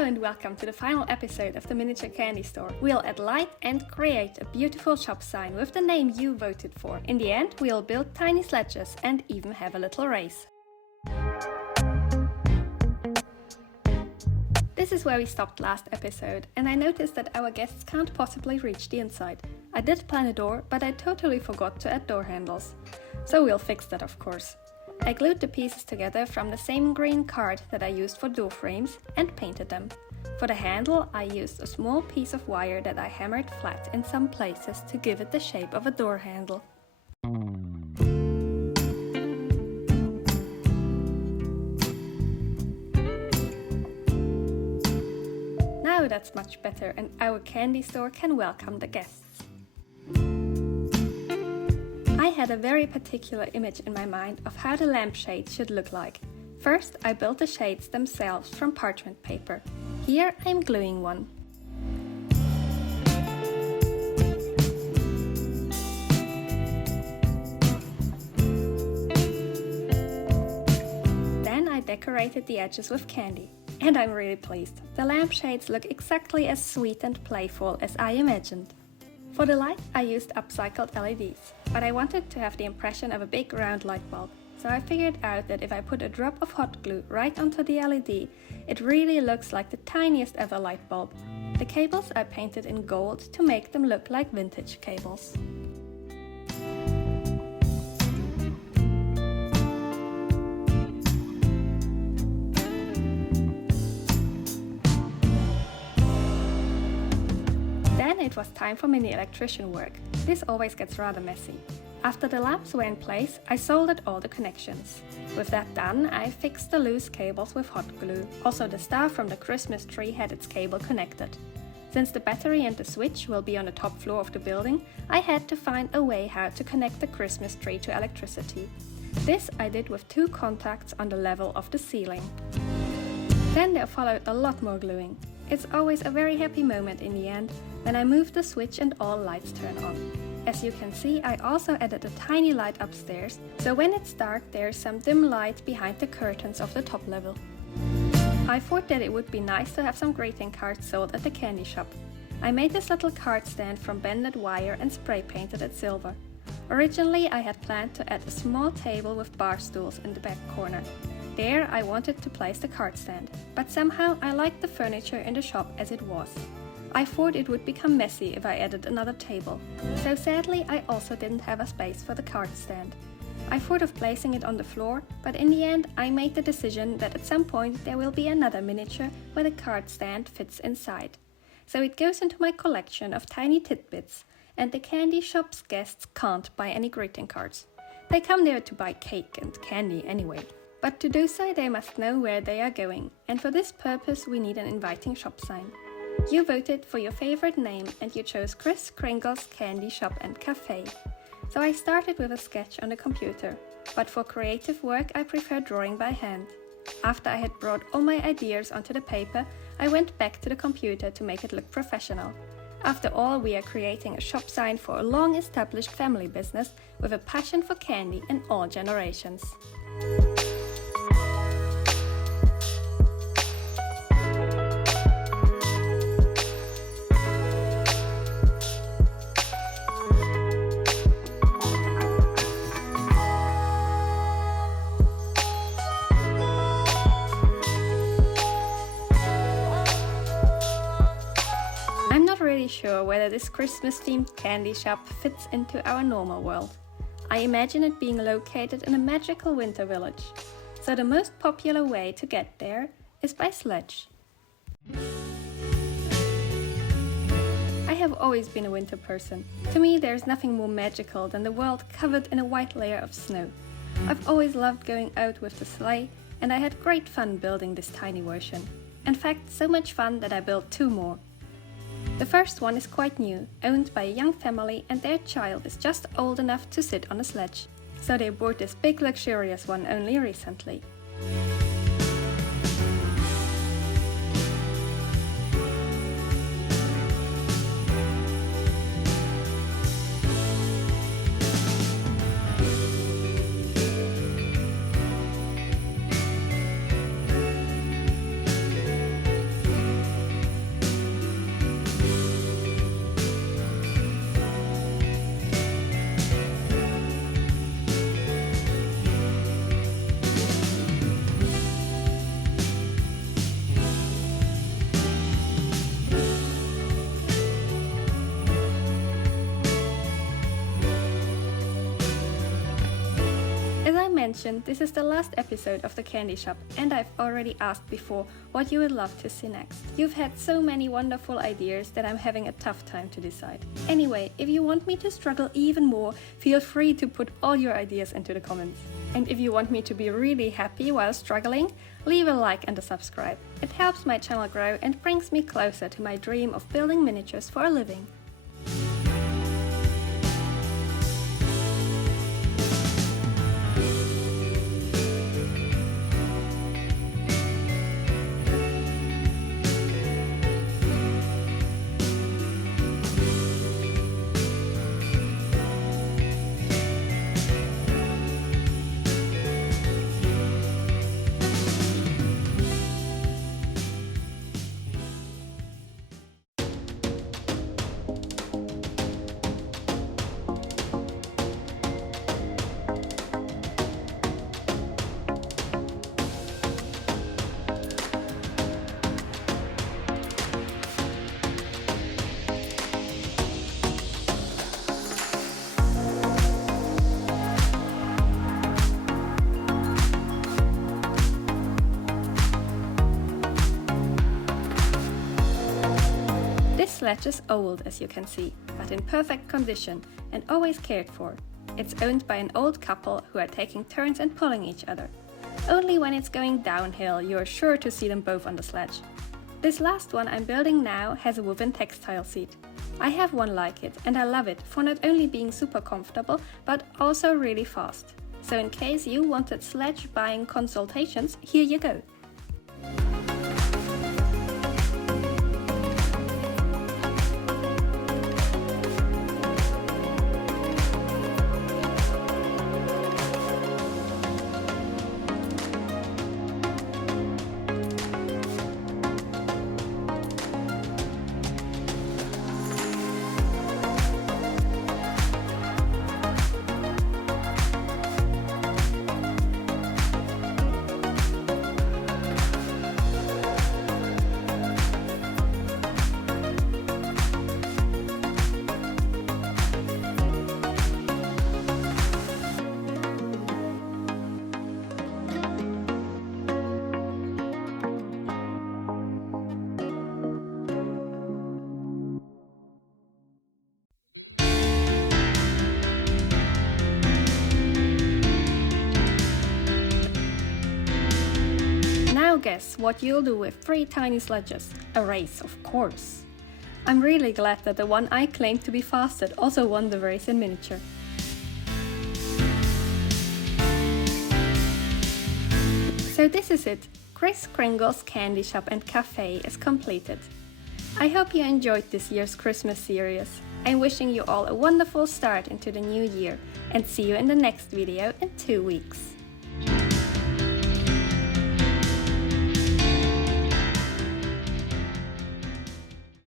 Hello and welcome to the final episode of the Miniature Candy Store. We'll add light and create a beautiful shop sign with the name you voted for. In the end, we'll build tiny sledges and even have a little race. This is where we stopped last episode, and I noticed that our guests can't possibly reach the inside. I did plan a door, but I totally forgot to add door handles. So we'll fix that, of course. I glued the pieces together from the same green card that I used for door frames and painted them. For the handle, I used a small piece of wire that I hammered flat in some places to give it the shape of a door handle. Now that's much better and our candy store can welcome the guests. I had a very particular image in my mind of how the lampshades should look like. First, I built the shades themselves from parchment paper. Here I'm gluing one. Then I decorated the edges with candy. And I'm really pleased. The lampshades look exactly as sweet and playful as I imagined. For the light, I used upcycled LEDs, but I wanted to have the impression of a big round light bulb, so I figured out that if I put a drop of hot glue right onto the LED, it really looks like the tiniest ever light bulb. The cables I painted in gold to make them look like vintage cables. It was time for mini electrician work. This always gets rather messy. After the lamps were in place, I soldered all the connections. With that done, I fixed the loose cables with hot glue. Also, the star from the Christmas tree had its cable connected. Since the battery and the switch will be on the top floor of the building, I had to find a way how to connect the Christmas tree to electricity. This I did with 2 contacts on the level of the ceiling. Then there followed a lot more gluing. It's always a very happy moment in the end when I move the switch and all lights turn on. As you can see, I also added a tiny light upstairs, so when it's dark there's some dim light behind the curtains of the top level. I thought that it would be nice to have some greeting cards sold at the candy shop. I made this little card stand from bended wire and spray painted it silver. Originally I had planned to add a small table with bar stools in the back corner. There I wanted to place the card stand, but somehow I liked the furniture in the shop as it was. I thought it would become messy if I added another table, so sadly I also didn't have a space for the card stand. I thought of placing it on the floor, but in the end I made the decision that at some point there will be another miniature where the card stand fits inside. So it goes into my collection of tiny tidbits, and the candy shop's guests can't buy any greeting cards. They come there to buy cake and candy anyway. But to do so they must know where they are going, and for this purpose we need an inviting shop sign. You voted for your favorite name and you chose Kris, Kringle's Candy Shop and Café. So I started with a sketch on the computer, but for creative work I prefer drawing by hand. After I had brought all my ideas onto the paper, I went back to the computer to make it look professional. After all, we are creating a shop sign for a long-established family business with a passion for candy in all generations. I'm not really sure whether this Christmas-themed candy shop fits into our normal world. I imagine it being located in a magical winter village, so the most popular way to get there is by sledge. I have always been a winter person. To me, there's nothing more magical than the world covered in a white layer of snow. I've always loved going out with the sleigh, and I had great fun building this tiny version. In fact, so much fun that I built 2 more. The first one is quite new, owned by a young family, and their child is just old enough to sit on a sledge. So they bought this big luxurious one only recently. mentioned, this is the last episode of the candy shop, and I've already asked before what you would love to see next. You've had so many wonderful ideas that I'm having a tough time to decide. Anyway, if you want me to struggle even more, feel free to put all your ideas into the comments. And if you want me to be really happy while struggling, leave a like and a subscribe. It helps my channel grow and brings me closer to my dream of building miniatures for a living. This sledge is old, as you can see, but in perfect condition and always cared for. It's owned by an old couple who are taking turns and pulling each other. Only when it's going downhill you are sure to see them both on the sledge. This last one I'm building now has a woven textile seat. I have one like it and I love it for not only being super comfortable but also really fast. So in case you wanted sledge buying consultations, here you go. Now guess what you'll do with 3 tiny sledges. A race, of course. I'm really glad that the one I claimed to be fastest also won the race in miniature. So this is it. Kris Kringle's Candy Shop and Café is completed. I hope you enjoyed this year's Christmas series. I'm wishing you all a wonderful start into the new year and see you in the next video in 2 weeks.